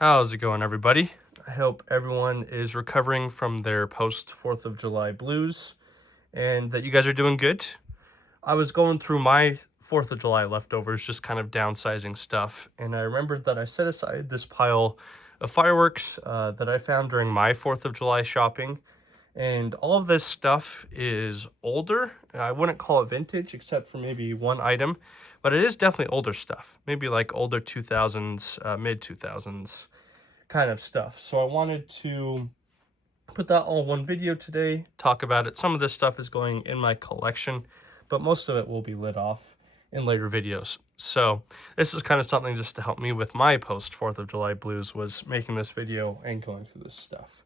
How's it going, everybody? I hope everyone is recovering from their post 4th of July blues and that you guys are doing good. I was going through my 4th of July leftovers, just kind of downsizing stuff, and I remembered that I set aside this pile of fireworks that I found during my 4th of July shopping. And all of this stuff is older. I wouldn't call it vintage except for maybe one item, but it is definitely older stuff. Maybe like older 2000s, mid 2000s kind of stuff. So I wanted to put that all in one video today, talk about it. Some of this stuff is going in my collection, but most of it will be lit off in later videos. So this is kind of something just to help me with my post 4th of July blues, was making this video and going through this stuff.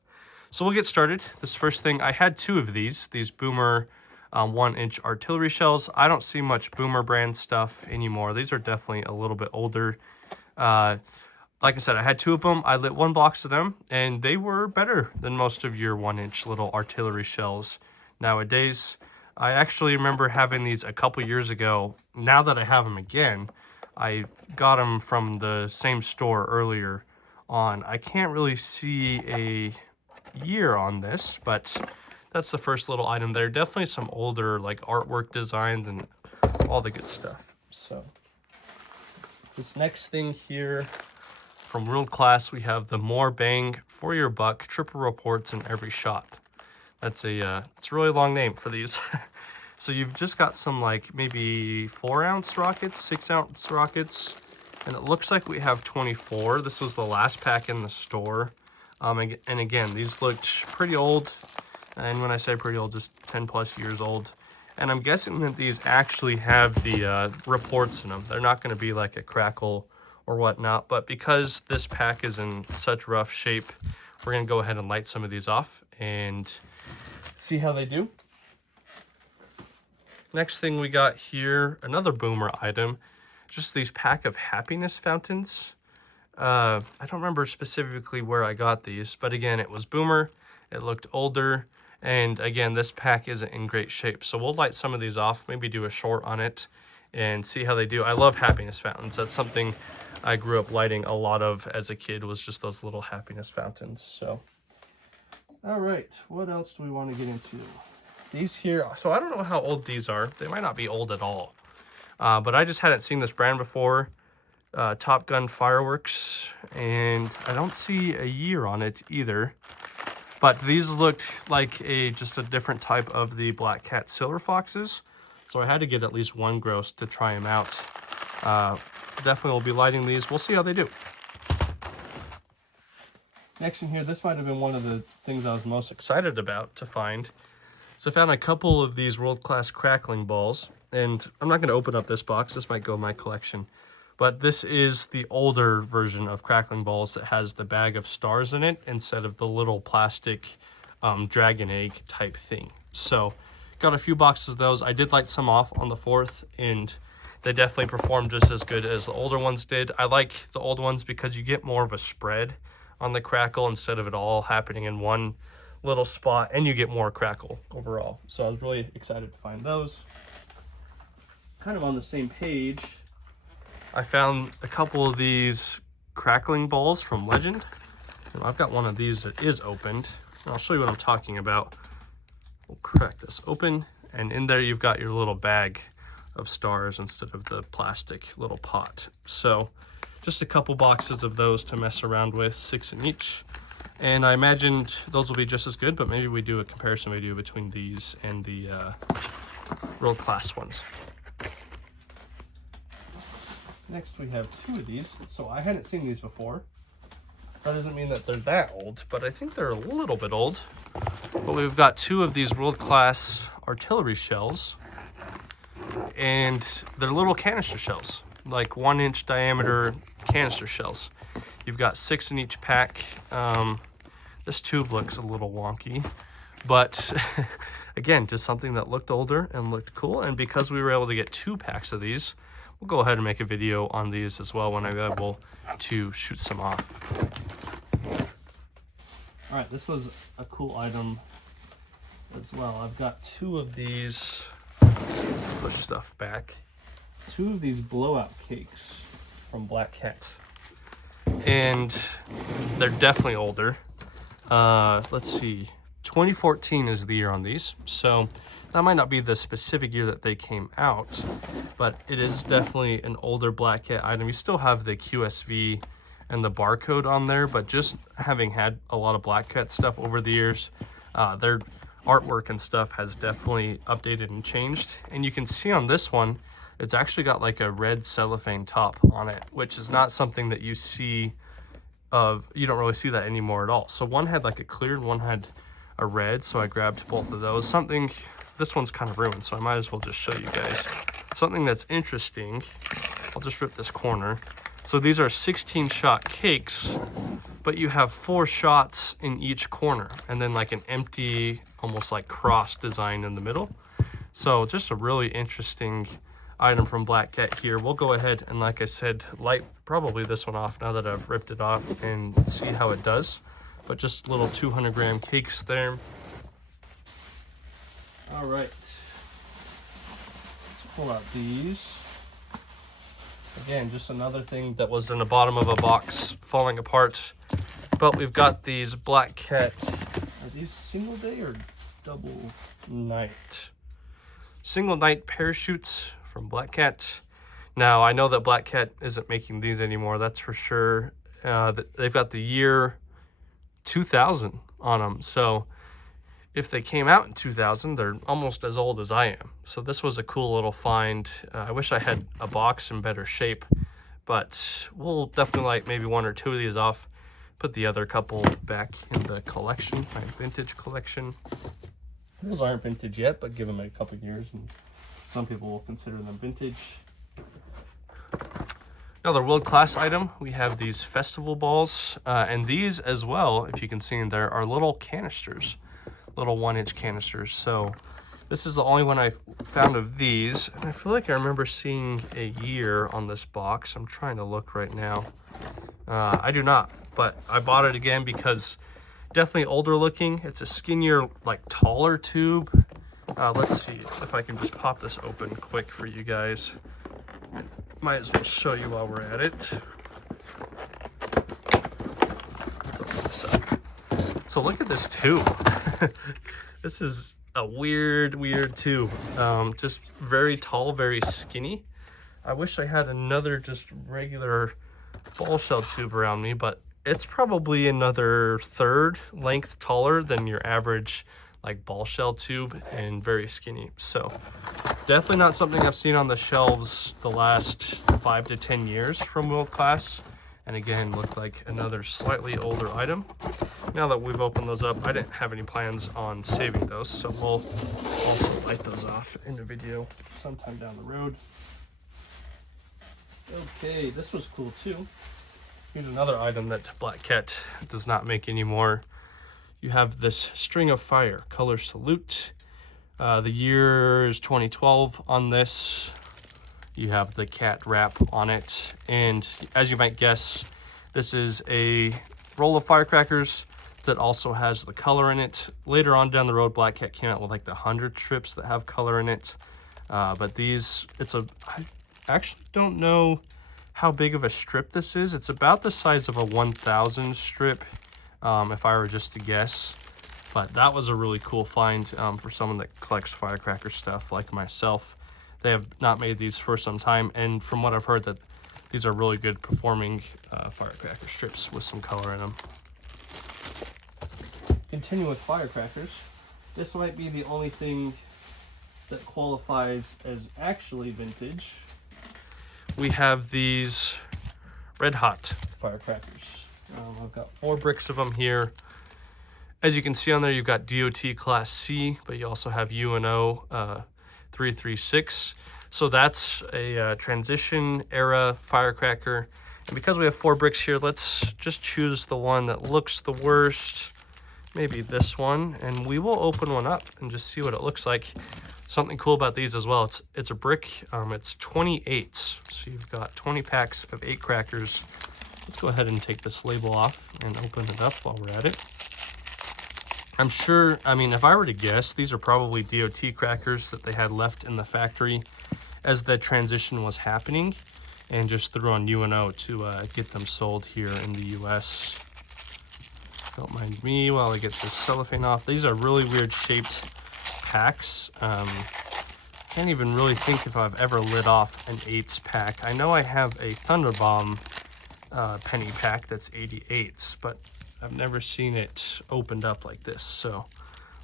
So we'll get started. This first thing, I had two of these Boomer 1-inch artillery shells. I don't see much Boomer brand stuff anymore. These are definitely a little bit older. Like I said, I had two of them. I lit one box of them, and they were better than most of your 1-inch little artillery shells nowadays. I actually remember having these a couple years ago. Now that I have them again, I got them from the same store earlier on. I can't really see a year on this, but that's the first little item there. Definitely some older like artwork designs and all the good stuff. So this next thing here from World Class, we have the more bang for your buck triple reports in every shot. That's it's a really long name for these. So you've just got some like maybe 4-ounce rockets, 6-ounce rockets, and it looks like we have 24. This was the last pack in the store. And again, these looked pretty old, and when I say pretty old, just 10 plus years old. And I'm guessing that these actually have the reports in them. They're not going to be like a crackle or whatnot, but because this pack is in such rough shape, we're going to go ahead and light some of these off and see how they do. Next thing we got here, another Boomer item, just these pack of happiness fountains. I don't remember specifically where I got these, but again, it was Boomer. It looked older, and again, this pack isn't in great shape. So we'll light some of these off, maybe do a short on it, and see how they do. I love happiness fountains. That's something I grew up lighting a lot of as a kid, was just those little happiness fountains. So, all right, what else do we want to get into? These here, so I don't know how old these are. They might not be old at all, but I just hadn't seen this brand before. Top Gun fireworks, and I don't see a year on it either, but these looked like just a different type of the Black Cat Silver Foxes, so I had to get at least one gross to try them out. Definitely will be lighting these. We'll see how they do. Next in here, this might have been one of the things I was most excited about to find. So I found a couple of these World Class Crackling balls, and I'm not going to open up this box. This might go in my collection. But this is the older version of Crackling balls that has the bag of stars in it instead of the little plastic dragon egg type thing. So got a few boxes of those. I did light some off on the 4th, and they definitely performed just as good as the older ones did. I like the old ones because you get more of a spread on the crackle instead of it all happening in one little spot, and you get more crackle overall. So I was really excited to find those. Kind of on the same page, I found a couple of these Crackling balls from Legend. And I've got one of these that is opened. And I'll show you what I'm talking about. We'll crack this open, and in there you've got your little bag of stars instead of the plastic little pot. So just a couple boxes of those to mess around with, 6 in each. And I imagined those will be just as good, but maybe we do a comparison video between these and the World Class ones. Next, we have 2 of these. So I hadn't seen these before. That doesn't mean that they're that old, but I think they're a little bit old. But we've got 2 of these World Class artillery shells, and they're little canister shells, like 1-inch diameter canister shells. You've got 6 in each pack. This tube looks a little wonky, but again, just something that looked older and looked cool. And because we were able to get 2 packs of these, we'll go ahead and make a video on these as well when I'm able to shoot some off. All right, this was a cool item as well. I've got 2 of these, push stuff back, 2 of these blowout cakes from Black Cat. And they're definitely older. Let's see, 2014 is the year on these, so that might not be the specific year that they came out, but it is definitely an older Black Cat item. You still have the QSV and the barcode on there, but just having had a lot of Black Cat stuff over the years, their artwork and stuff has definitely updated and changed. And you can see on this one, it's actually got like a red cellophane top on it, which is not something that you see you don't really see that anymore at all. So one had like a clear and one had a red, so I grabbed both of those. This one's kind of ruined, so I might as well just show you guys something that's interesting. I'll just rip this corner. So these are 16 shot cakes, but you have 4 shots in each corner and then like an empty, almost like cross design in the middle. So just a really interesting item from Black Cat here. We'll go ahead and, like I said, light probably this one off now that I've ripped it off and see how it does. But just little 200-gram cakes there. All right, let's pull out these. Again, just another thing that was in the bottom of a box falling apart. But we've got these Black Cat, are these single day or double night? Single night parachutes from Black Cat. Now, I know that Black Cat isn't making these anymore, that's for sure. They've got the year 2000 on them, so if they came out in 2000, they're almost as old as I am. So this was a cool little find. I wish I had a box in better shape, but we'll definitely like maybe 1 or 2 of these off, put the other couple back in the collection, my vintage collection. Those aren't vintage yet, but give them a couple years and some people will consider them vintage. Another world-class item, we have these festival balls, and these as well, if you can see in there, are little canisters. Little 1-inch canisters. So this is the only one I found of these, and I feel like I remember seeing a year on this box. I'm trying to look right now. I do not, but I bought it again because definitely older looking. It's a skinnier, like taller tube. Let's see if I can just pop this open quick for you guys. Might as well show you while we're at it. Let's open this up. So look at this tube. This is a weird tube. Just very tall, very skinny. I wish I had another just regular ball shell tube around me, but it's probably another 1/3 length taller than your average like ball shell tube and very skinny. So definitely not something I've seen on the shelves the last 5 to 10 years from World Class. And again, looked like another slightly older item. Now that we've opened those up, I didn't have any plans on saving those, so we'll also light those off in the video sometime down the road. Okay, this was cool too. Here's another item that Black Cat does not make anymore. You have this String of Fire Color Salute. The year is 2012 on this. You have the cat wrap on it, and as you might guess, this is a roll of firecrackers that also has the color in it. Later on down the road, Black Cat came out with like the 100 strips that have color in it, but these, I actually don't know how big of a strip this is. It's about the size of a 1000 strip, if I were just to guess. But that was a really cool find for someone that collects firecracker stuff like myself. They have not made these for some time, and from what I've heard, that these are really good performing firecracker strips with some color in them. Continue with firecrackers. This might be the only thing that qualifies as actually vintage. We have these red hot firecrackers. I've got 4 bricks of them here. As you can see on there, you've got DOT Class C, but you also have UNO 336. So that's a transition era firecracker. And because we have 4 bricks here, let's just choose the one that looks the worst. Maybe this one, and we will open one up and just see what it looks like. Something cool about these as well, it's a brick, it's 28, so you've got 20 packs of 8 crackers. Let's go ahead and take this label off and open it up while we're at it. I'm sure, I mean, if I were to guess, these are probably DOT crackers that they had left in the factory as the transition was happening, and just threw on UNO to get them sold here in the US. Don't mind me while I get this cellophane off. These are really weird shaped packs. Can't even really think if I've ever lit off an 8s pack. I know I have a Thunderbomb penny pack that's 88s, but I've never seen it opened up like this. So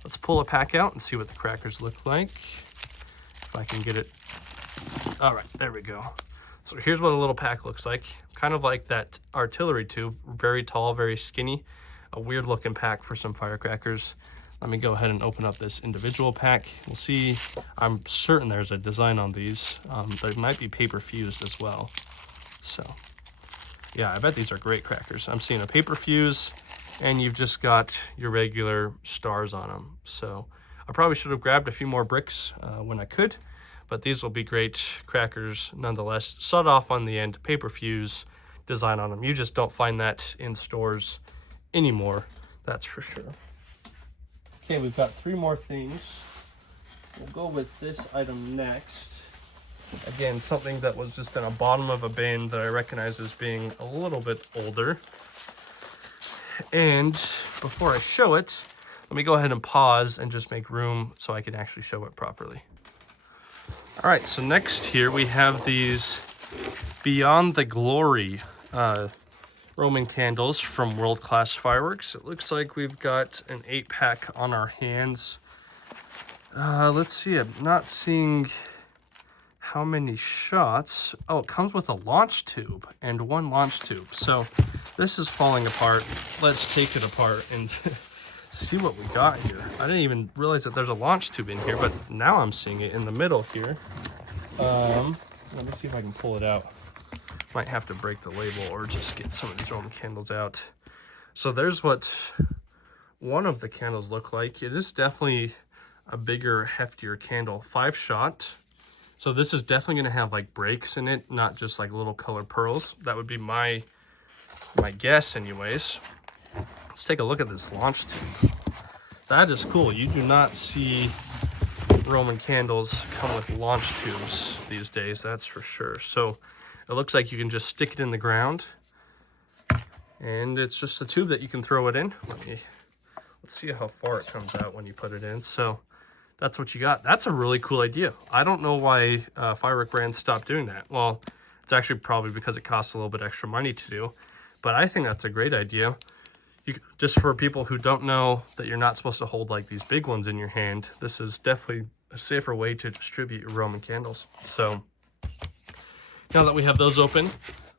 let's pull a pack out and see what the crackers look like. If I can get it. All right, there we go. So here's what a little pack looks like. Kind of like that artillery tube, very tall, very skinny. A weird looking pack for some firecrackers. Let me go ahead and open up this individual pack. We'll see. I'm certain there's a design on these. There might be paper fused as well. So yeah, I bet these are great crackers. I'm seeing a paper fuse, and you've just got your regular stars on them. So I probably should have grabbed a few more bricks when I could, but these will be great crackers nonetheless. Sawed off on the end, paper fuse design on them. You just don't find that in stores anymore, that's for sure. Okay, we've got 3 more things. We'll go with this item next. Again, something that was just in the bottom of a bin that I recognize as being a little bit older. And before I show it, let me go ahead and pause and just make room so I can actually show it properly. All right, so next here we have these Beyond the Glory Roman candles from World Class Fireworks. It looks like we've got an 8-pack on our hands. Let's see, I'm not seeing how many shots. Oh, it comes with a launch tube and 1 launch tube. So this is falling apart. Let's take it apart and see what we got here. I didn't even realize that there's a launch tube in here, but now I'm seeing it in the middle here. Let me see if I can pull it out. Might have to break the label or just get some of these Roman candles out. So there's what one of the candles look like. It is definitely a bigger, heftier candle. 5-shot. So this is definitely going to have like breaks in it, not just like little color pearls. That would be my guess anyways. Let's take a look at this launch tube. That is cool. You do not see Roman candles come with launch tubes these days, that's for sure. So it looks like you can just stick it in the ground, and it's just a tube that you can throw it in. Let's see how far it comes out when you put it in. So that's what you got. That's a really cool idea. I don't know why firework brands stopped doing that. Well, it's actually probably because it costs a little bit extra money to do, but I think that's a great idea. Just for people who don't know that you're not supposed to hold like these big ones in your hand, this is definitely a safer way to distribute your Roman candles. So now that we have those open,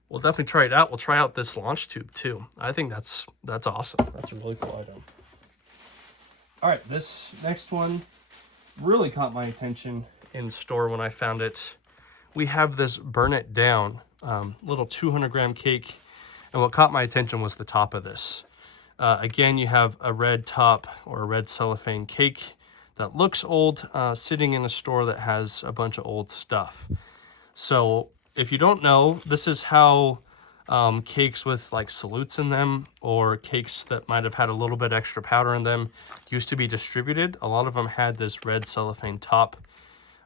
we'll definitely try it out. We'll try out this launch tube too. I think that's awesome. That's a really cool item. All right, this next one really caught my attention in store when I found it. We have this Burn It Down little 200-gram cake, and what caught my attention was the top of this. Again, you have a red top or a red cellophane cake that looks old, sitting in a store that has a bunch of old stuff. So if you don't know, this is how cakes with like salutes in them, or cakes that might have had a little bit extra powder in them, used to be distributed. A lot of them had this red cellophane top.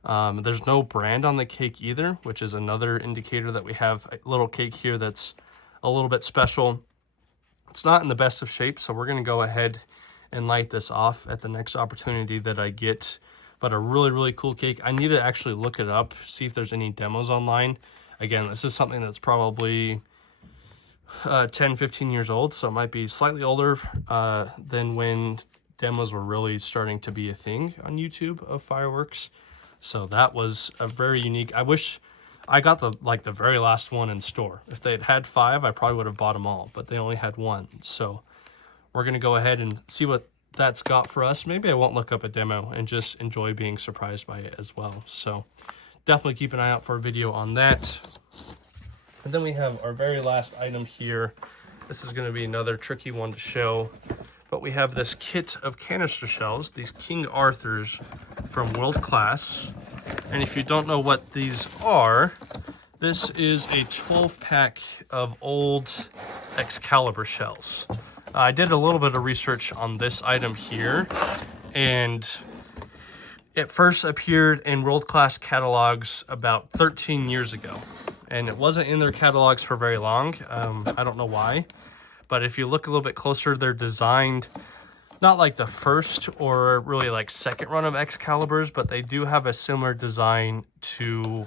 There's no brand on the cake either, which is another indicator that we have a little cake here that's a little bit special. It's not in the best of shape, so we're going to go ahead and light this off at the next opportunity that I get. But a really, really cool cake. I need to actually look it up, see if there's any demos online. Again, this is something that's probably 10, 15 years old, so it might be slightly older than when demos were really starting to be a thing on YouTube of fireworks. So that was a very unique. I wish I got the very last one in store. If they had 5, I probably would have bought them all, but they only had 1. So we're gonna go ahead and see what that's got for us. Maybe I won't look up a demo and just enjoy being surprised by it as well. So definitely keep an eye out for a video on that. And then we have our very last item here. This is going to be another tricky one to show, but we have this kit of canister shells, these King Arthurs from World Class. And if you don't know what these are, this is a 12-pack of old Excalibur shells. I did a little bit of research on this item here, and it first appeared in World Class catalogs about 13 years ago. And it wasn't in their catalogs for very long. I don't know why, but if you look a little bit closer, they're designed not like the first or really like second run of Excaliburs, but they do have a similar design to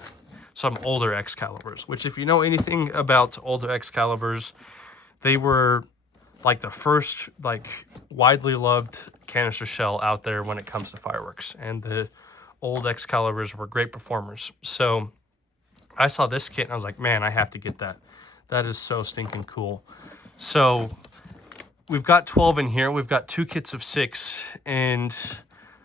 some older Excaliburs, which if you know anything about older Excaliburs, they were like the first like widely loved canister shell out there when it comes to fireworks, and the old Excaliburs were great performers. So I saw this kit and I was like, man, I have to get that. That is so stinking cool. So we've got 12 in here. We've got 2 kits of 6, and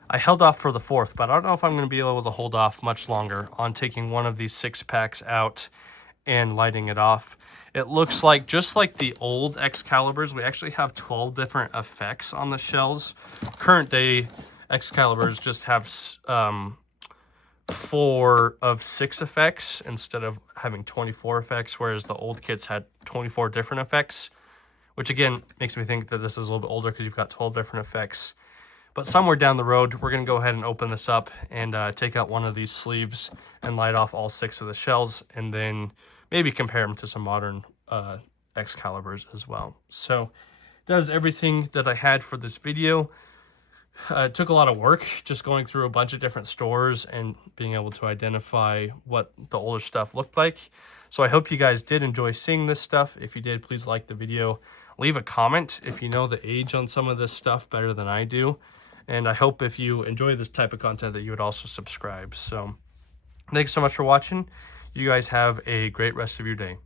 I held off for the 4th, but I don't know if I'm going to be able to hold off much longer on taking one of these 6 packs out and lighting it off. It looks like, just like the old Excaliburs, we actually have 12 different effects on the shells. Current day Excaliburs just have 4 of 6 effects instead of having 24 effects, whereas the old kits had 24 different effects, which again makes me think that this is a little bit older because you've got 12 different effects. But somewhere down the road, we're going to go ahead and open this up and take out one of these sleeves and light off all 6 of the shells, and then maybe compare them to some modern Excaliburs as well. So that is everything that I had for this video. It took a lot of work just going through a bunch of different stores and being able to identify what the older stuff looked like. So I hope you guys did enjoy seeing this stuff. If you did, please like the video. Leave a comment if you know the age on some of this stuff better than I do. And I hope if you enjoy this type of content that you would also subscribe. So thanks so much for watching. You guys have a great rest of your day.